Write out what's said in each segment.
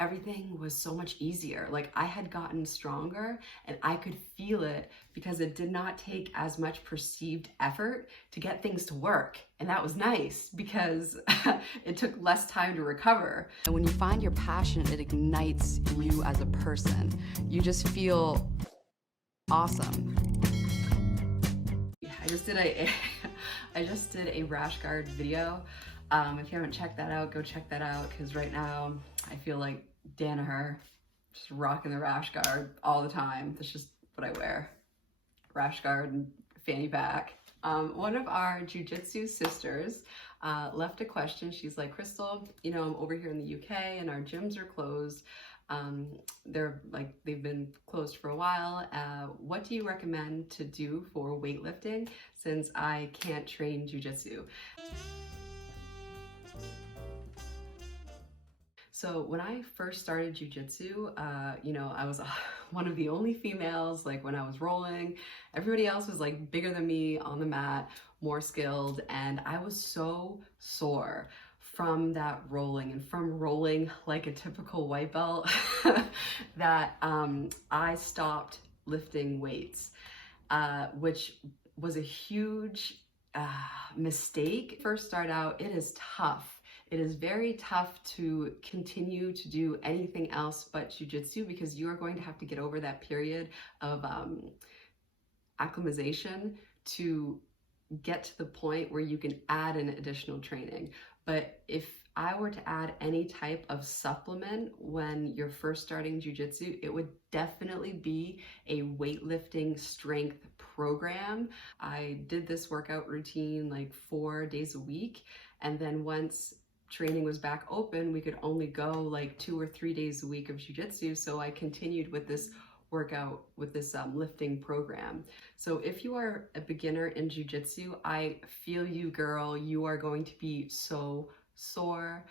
everything was so much easier. Like I had gotten stronger and I could feel it because it did not take as much perceived effort to get things to work. And that was nice because it took less time to recover. And when you find your passion, it ignites you as a person. You just feel awesome. I just did a rash guard video. If you haven't checked that out, go check that out, because right now I feel like Danaher, just rocking the rash guard all the time. That's just what I wear. Rash guard and fanny pack. One of our Jiu-Jitsu sisters left a question. She's like, Crystal, you know, I'm over here in the UK and our gyms are closed. They've been closed for a while. What do you recommend to do for weightlifting since I can't train Jiu-Jitsu? So when I first started Jiu-Jitsu, you know, I was one of the only females, like when I was rolling. Everybody else was like bigger than me on the mat, more skilled, and I was so sore from that rolling and from rolling like a typical white belt that I stopped lifting weights, which was a huge mistake. First start out, it is tough. It is very tough to continue to do anything else but jiu-jitsu because you are going to have to get over that period of acclimatization to get to the point where you can add an additional training. But if I were to add any type of supplement when you're first starting jiu-jitsu, it would definitely be a weightlifting strength program. I did this workout routine like 4 days a week, and then once training was back open, we could only go like 2 or 3 days a week of jiu-jitsu. So I continued with this workout, with this lifting program. So if you are a beginner in jiu-jitsu, I feel you, girl. You are going to be so sore.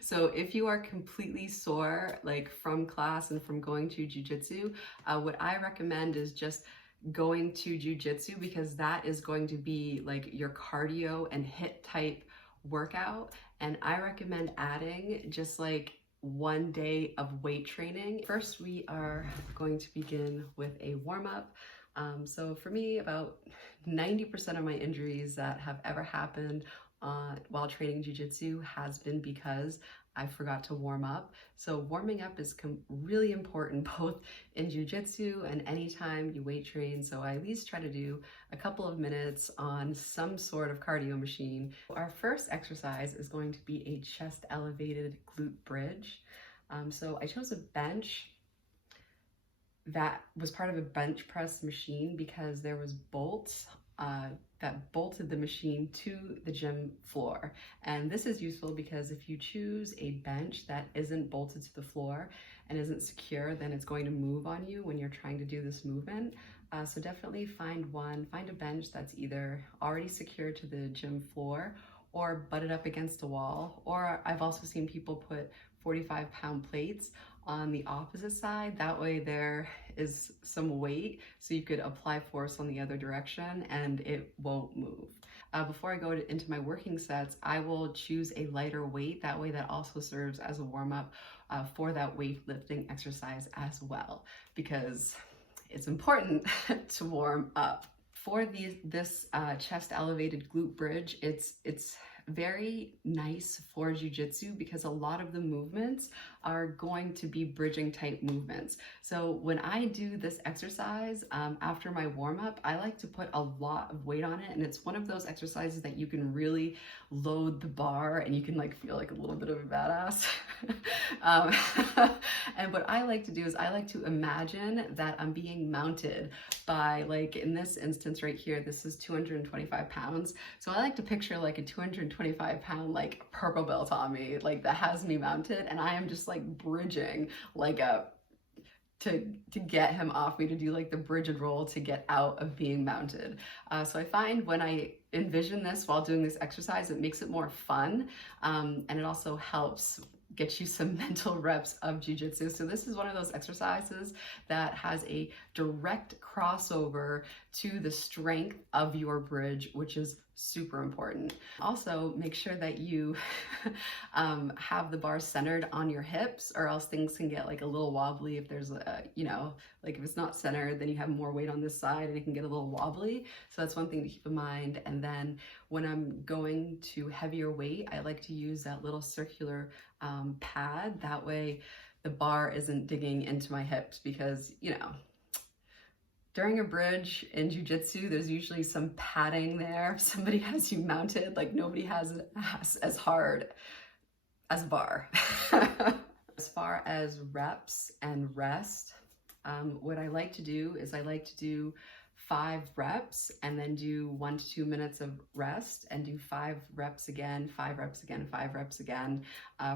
So if you are completely sore, like from class and from going to jiu-jitsu, what I recommend is just going to jiu-jitsu, because that is going to be like your cardio and HIIT type workout. And I recommend adding just like 1 day of weight training. First, we are going to begin with a warm-up. So for me, about 90% of my injuries that have ever happened while training jiu-jitsu has been because I forgot to warm up. So warming up is really important both in jiu-jitsu and anytime you weight train. So I at least try to do a couple of minutes on some sort of cardio machine. Our first exercise is going to be a chest elevated glute bridge. So I chose a bench that was part of a bench press machine because there was bolts that bolted the machine to the gym floor. And this is useful because if you choose a bench that isn't bolted to the floor and isn't secure, then it's going to move on you when you're trying to do this movement. So definitely find a bench that's either already secured to the gym floor or butted up against a wall. Or I've also seen people put 45-pound plates on the opposite side. That way there is some weight so you could apply force on the other direction and it won't move. Before I go into my working sets, I will choose a lighter weight. That way that also serves as a warm-up for that weightlifting exercise as well, because it's important to warm up. For this chest elevated glute bridge, it's very nice for jiu-jitsu because a lot of the movements are going to be bridging type movements. So when I do this exercise after my warm-up, I like to put a lot of weight on it, and it's one of those exercises that you can really load the bar and you can like feel like a little bit of a badass. And what I like to do is I like to imagine that I'm being mounted by, like in this instance right here, this is 225 pounds. So I like to picture like a 225-pound like purple belt on me, like that has me mounted, and I am just like bridging like to get him off me, to do like the bridge and roll to get out of being mounted. So I find when I envision this while doing this exercise, it makes it more fun, and it also helps get you some mental reps of jiu-jitsu. So this is one of those exercises that has a direct crossover to the strength of your bridge, which is super important. Also, make sure that you have the bar centered on your hips, or else things can get like a little wobbly if there's a, you know, like if it's not centered, then you have more weight on this side and it can get a little wobbly. So that's one thing to keep in mind. And then when I'm going to heavier weight, I like to use that little circular pad. That way the bar isn't digging into my hips, because, you know, during a bridge in jiu-jitsu, there's usually some padding there. If somebody has you mounted, like nobody has it as hard as a bar. As far as reps and rest, what I like to do is I like to do 5 reps and then do 1 to 2 minutes of rest, and do 5 reps again, 5 reps again, 5 reps again,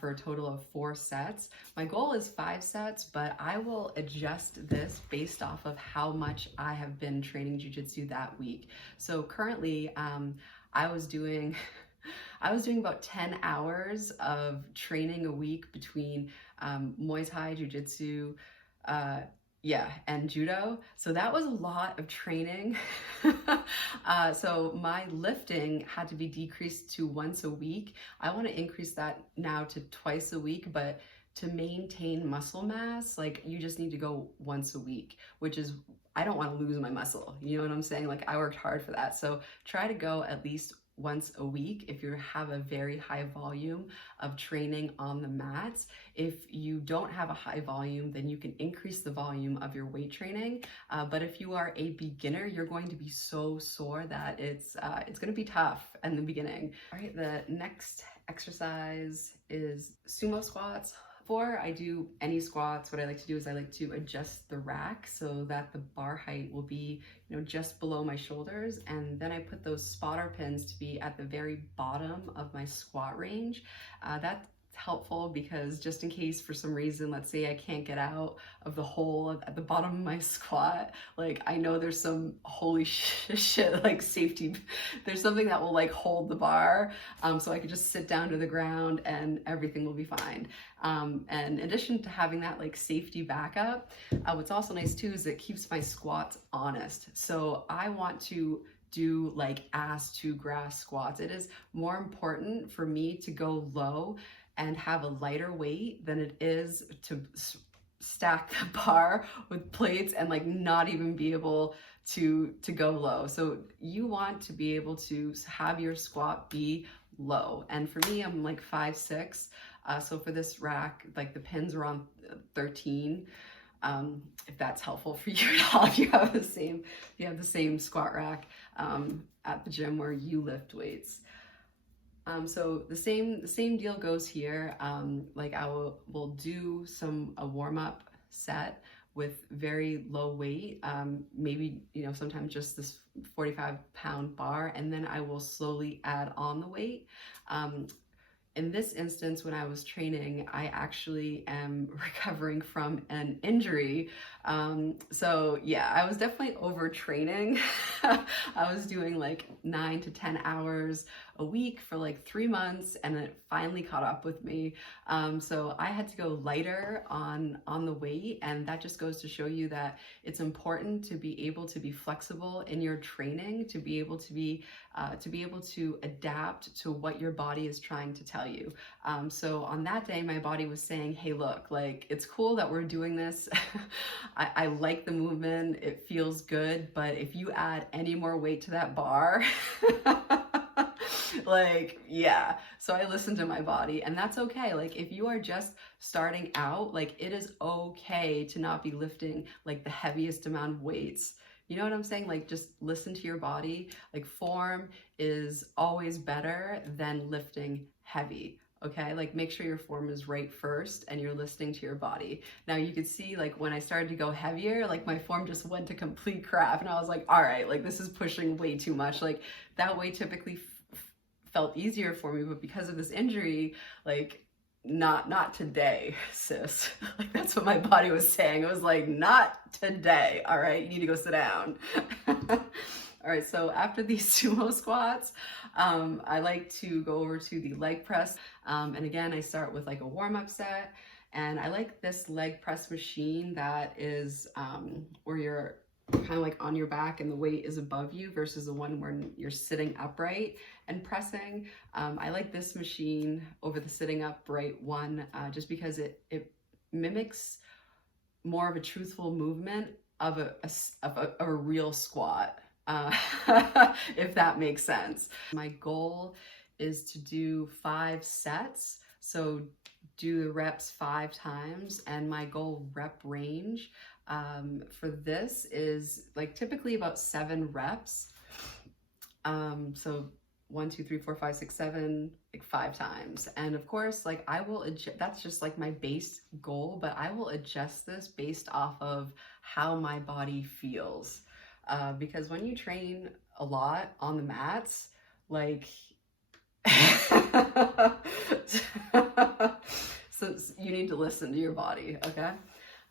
for a total of 4 sets. My goal is 5 sets, but I will adjust this based off of how much I have been training jiu-jitsu that week. So currently, I was doing about 10 hours of training a week between Muay Thai, jiu-jitsu, and judo. So that was a lot of training. So my lifting had to be decreased to once a week. I want to increase that now to twice a week, but to maintain muscle mass, like you just need to go once a week, which is, I don't want to lose my muscle. You know what I'm saying? Like I worked hard for that. So try to go at least once a week if you have a very high volume of training on the mats. If you don't have a high volume, then you can increase the volume of your weight training. But if you are a beginner, you're going to be so sore that it's going to be tough in the beginning. All right, the next exercise is sumo squats. Before I do any squats, what I like to do is I like to adjust the rack so that the bar height will be, you know, just below my shoulders. And then I put those spotter pins to be at the very bottom of my squat range. That's helpful because just in case for some reason, let's say I can't get out of the hole at the bottom of my squat, like I know there's some holy shit like safety, there's something that will like hold the bar, so I could just sit down to the ground and everything will be fine. And in addition to having that like safety backup, what's also nice too is it keeps my squats honest. So I want to do like ass to grass squats. It is more important for me to go low and have a lighter weight than it is to stack the bar with plates and like not even be able to go low. So you want to be able to have your squat be low. And for me, I'm like 5'6". So for this rack, like the pins are on 13. If that's helpful for you at all, if you have the same squat rack at the gym where you lift weights. So the same deal goes here. Like I will do a warm-up set with very low weight, maybe, you know, sometimes just this 45-pound bar, and then I will slowly add on the weight. In this instance, when I was training, I actually am recovering from an injury. So yeah, I was definitely overtraining. I was doing like 9 to 10 hours a week for like 3 months, and it finally caught up with me. So I had to go lighter on the weight, and that just goes to show you that it's important to be able to be flexible in your training, to be able to adapt to what your body is trying to tell you. So on that day, my body was saying, hey, look, like it's cool that we're doing this. I like the movement, it feels good, but if you add any more weight to that bar, like, yeah. So I listened to my body, and that's okay. Like if you are just starting out, like it is okay to not be lifting like the heaviest amount of weights. You know what I'm saying? Like just listen to your body. Like form is always better than lifting heavy. Okay, like make sure your form is right first and you're listening to your body. Now you could see like when I started to go heavier, like my form just went to complete crap, and I was like, all right, like this is pushing way too much. Like that way typically felt easier for me, but because of this injury, like not today, sis. Like that's what my body was saying. It was like, not today. All right, you need to go sit down. All right, so after these sumo squats, I like to go over to the leg press. And again, I start with like a warm-up set. And I like this leg press machine that is where kind of like on your back and the weight is above you versus the one where you're sitting upright and pressing. I like this machine over the sitting upright one just because it mimics more of a truthful movement of a real squat, if that makes sense. My goal is to do 5 sets, so do the reps 5 times, and my goal rep range for this is like typically about 7 reps. So 1, 2, 3, 4, 5, 6, 7, like 5 times. And of course, like I will adjust, that's just like my base goal, but I will adjust this based off of how my body feels. Because when you train a lot on the mats, like, so you need to listen to your body, okay?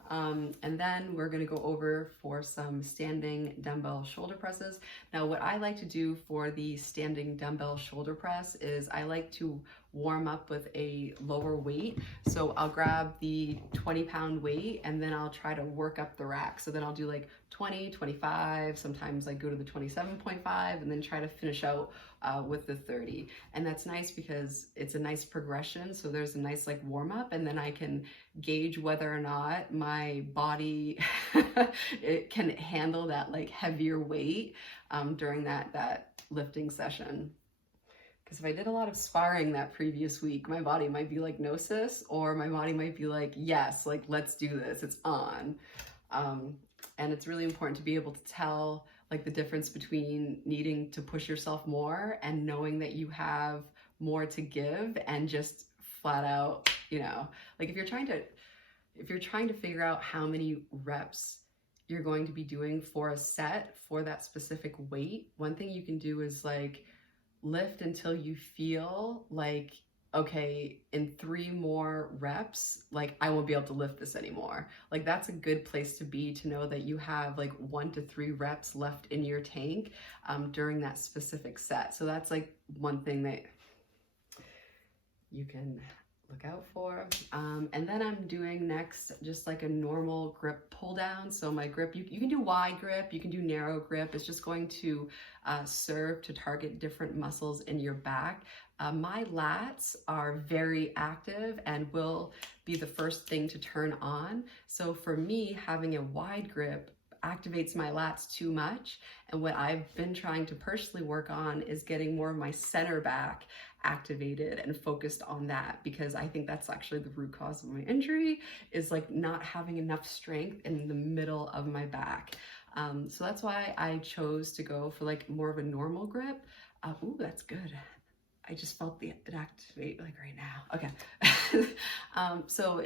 And then we're gonna go over for some standing dumbbell shoulder presses. Now, what I like to do for the standing dumbbell shoulder press is I like to warm up with a lower weight. So I'll grab the 20-pound weight and then I'll try to work up the rack. So then I'll do like 20, 25, sometimes I go to the 27.5 and then try to finish out with the 30. And that's nice because it's a nice progression. So there's a nice like warm up, and then I can gauge whether or not my body it can handle that like heavier weight during that lifting session. Because if I did a lot of sparring that previous week, my body might be like, no sis, or my body might be like, yes, like let's do this, it's on. And it's really important to be able to tell like the difference between needing to push yourself more and knowing that you have more to give, and just flat out, you know, like if you're trying to figure out how many reps you're going to be doing for a set for that specific weight, one thing you can do is like lift until you feel like, okay, in 3 more reps, like I won't be able to lift this anymore. Like that's a good place to be, to know that you have like 1 to 3 reps left in your tank during that specific set. So that's like one thing that you can look out for. And then I'm doing next just like a normal grip pull down. So my grip, you can do wide grip, you can do narrow grip. It's just going to serve to target different muscles in your back. My lats are very active and will be the first thing to turn on. So for me, having a wide grip activates my lats too much. And what I've been trying to personally work on is getting more of my center back activated and focused on that, because I think that's actually the root cause of my injury, is like not having enough strength in the middle of my back. So that's why I chose to go for like more of a normal grip. Ooh, that's good. I just felt it activate like right now. Okay. So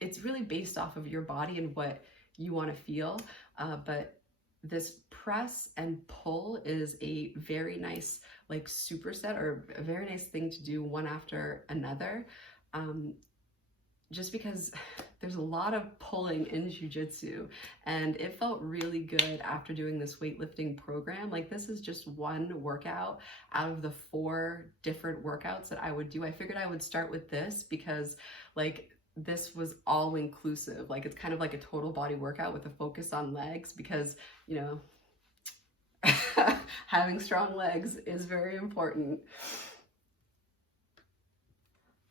it's really based off of your body and what you want to feel. But this press and pull is a very nice like superset, or a very nice thing to do one after another. Just because there's a lot of pulling in jiu-jitsu, and it felt really good after doing this weightlifting program. Like this is just one workout out of the 4 different workouts that I would do. I figured I would start with this because like this was all inclusive. Like it's kind of like a total body workout with a focus on legs, because, you know, having strong legs is very important.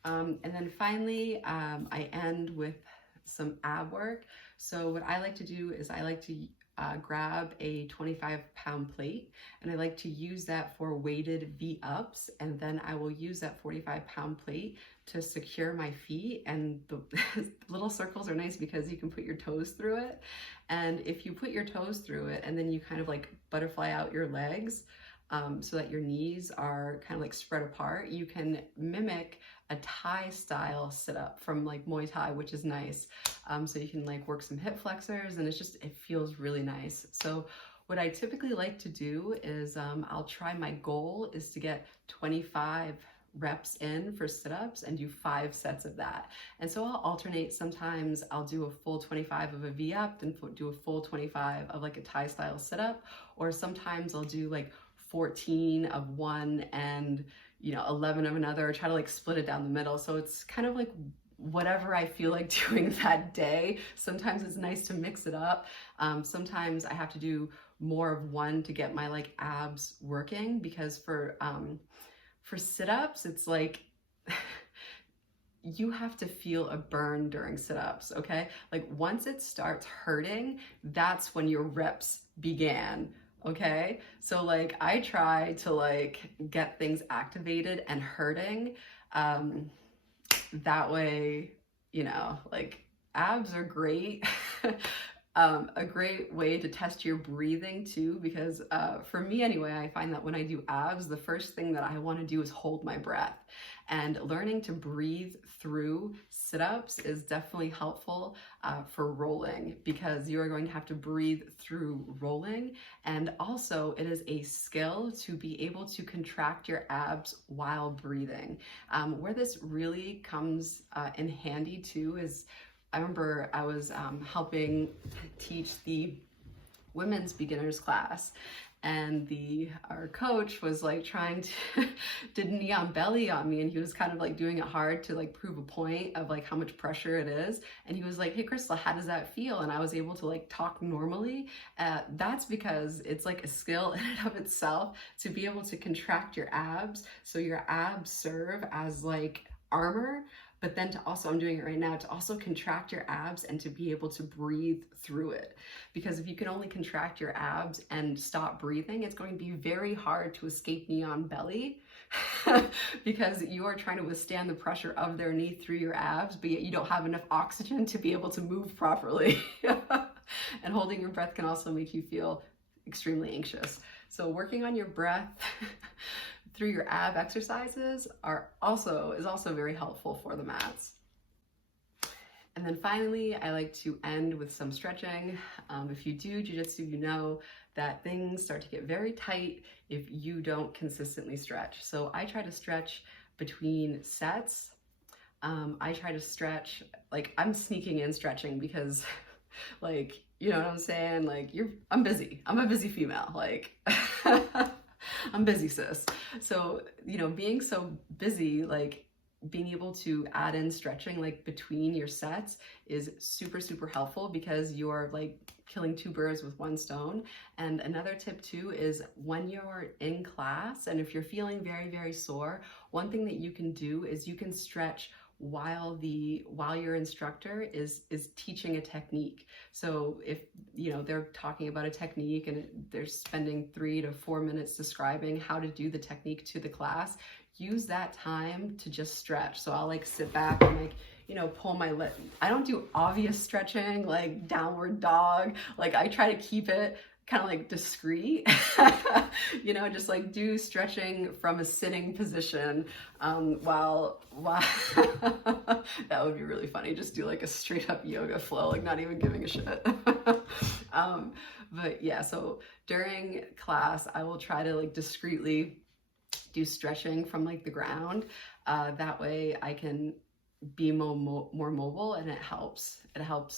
And then finally, I end with some ab work. So what I like to do is I like to grab a 25-pound plate, and I like to use that for weighted V-ups, and then I will use that 45-pound plate to secure my feet. And the little circles are nice because you can put your toes through it. And if you put your toes through it and then you kind of like butterfly out your legs so that your knees are kind of like spread apart, you can mimic a Thai style sit-up from like Muay Thai, which is nice. So you can like work some hip flexors, and it feels really nice. So what I typically like to do is my goal is to get 25 reps in for sit-ups and do 5 sets of that. And so I'll alternate. Sometimes I'll do a full 25 of a V-up and do a full 25 of like a Thai style sit-up, or sometimes I'll do like 14 of one and 11 of another, try to like split it down the middle. So it's kind of like whatever I feel like doing that day. Sometimes it's nice to mix it up. Sometimes I have to do more of one to get my like abs working, because for sit-ups, it's like you have to feel a burn during sit-ups, okay? Like once it starts hurting, that's when your reps began, okay? So like I try to like get things activated and hurting. That way, you know, like abs are great. A great way to test your breathing too, because for me anyway, I find that when I do abs, the first thing that I want to do is hold my breath. And learning to breathe through sit-ups is definitely helpful for rolling, because you are going to have to breathe through rolling. And also it is a skill to be able to contract your abs while breathing. Where this really comes in handy too is, I remember I was helping teach the women's beginners class, and our coach was like trying to did knee on belly on me, and he was kind of like doing it hard to like prove a point of like how much pressure it is. And he was like, "Hey Crystal, how does that feel?" And I was able to like talk normally. That's because it's like a skill in and of itself to be able to contract your abs, so your abs serve as like armor, but then to also, I'm doing it right now, to also contract your abs and to be able to breathe through it. Because if you can only contract your abs and stop breathing, it's going to be very hard to escape knee on belly because you are trying to withstand the pressure of their knee through your abs, but yet you don't have enough oxygen to be able to move properly. And holding your breath can also make you feel extremely anxious. So working on your breath through your ab exercises is also very helpful for the mats. And then finally, I like to end with some stretching. If you do jiu-jitsu, you know that things start to get very tight if you don't consistently stretch. So I try to stretch between sets. I try to stretch, like I'm sneaking in stretching because like, you know what I'm saying? Like I'm busy. I'm a busy female. Like I'm busy, sis. So, you know, being so busy, like being able to add in stretching like between your sets is super, super helpful, because you're like killing two birds with one stone. And another tip too is when you're in class and if you're feeling very, very sore, one thing that you can do is you can stretch while your instructor is teaching a technique. So if you know they're talking about a technique and they're spending 3 to 4 minutes describing how to do the technique to the class, use that time to just stretch. So I'll like sit back and like, you know, pull my lip. I don't do obvious stretching like downward dog. Like I try to keep it kind of like discreet, you know, just like do stretching from a sitting position while that would be really funny. Just do like a straight up yoga flow, like not even giving a shit. But yeah, so during class, I will try to like discreetly do stretching from like the ground. That way I can be more mobile, and it helps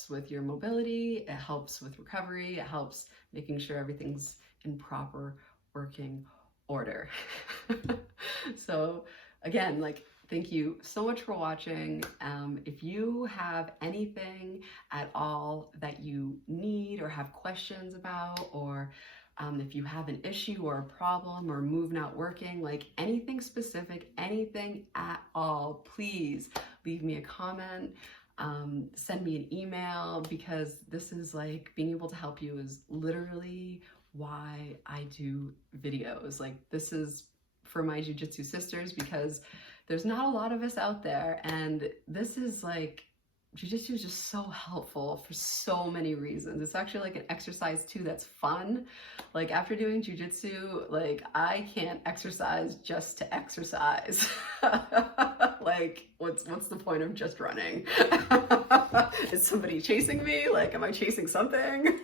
with your mobility, it helps with recovery, it helps making sure everything's in proper working order. So again, like thank you so much for watching. If you have anything at all that you need or have questions about, or if you have an issue or a problem or move not working, like anything specific, anything at all, please leave me a comment, send me an email, because this is like being able to help you is literally why I do videos. Like this is for my Jiu-Jitsu sisters, because there's not a lot of us out there, and this is like, Jiu-Jitsu is just so helpful for so many reasons. It's actually like an exercise too that's fun. Like after doing Jiu-Jitsu, like I can't exercise just to exercise. Like what's the point of just running? Is somebody chasing me? Like am I chasing something?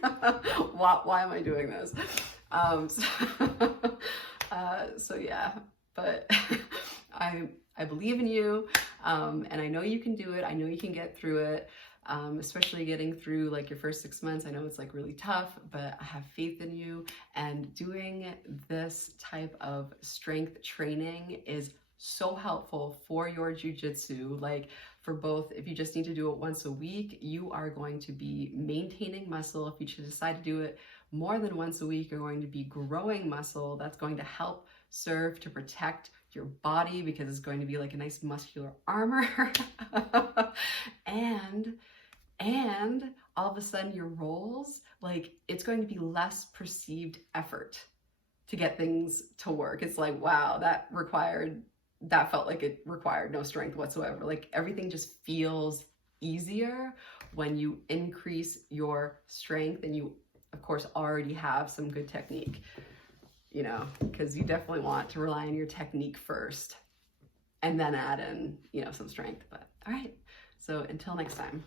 Why am I doing this? So yeah, but I believe in you, and I know you can do it. I know you can get through it, especially getting through like your first 6 months. I know it's like really tough, but I have faith in you. And doing this type of strength training is so helpful for your jiu-jitsu, like for both. If you just need to do it once a week, you are going to be maintaining muscle. If you decide to do it more than once a week, you're going to be growing muscle. That's going to help serve to protect your body because it's going to be like a nice muscular armor. and all of a sudden your rolls, like it's going to be less perceived effort to get things to work. It's like, wow, that felt like it required no strength whatsoever. Like everything just feels easier when you increase your strength and you, of course, already have some good technique, you know, because you definitely want to rely on your technique first and then add in, you know, some strength. But all right, so until next time.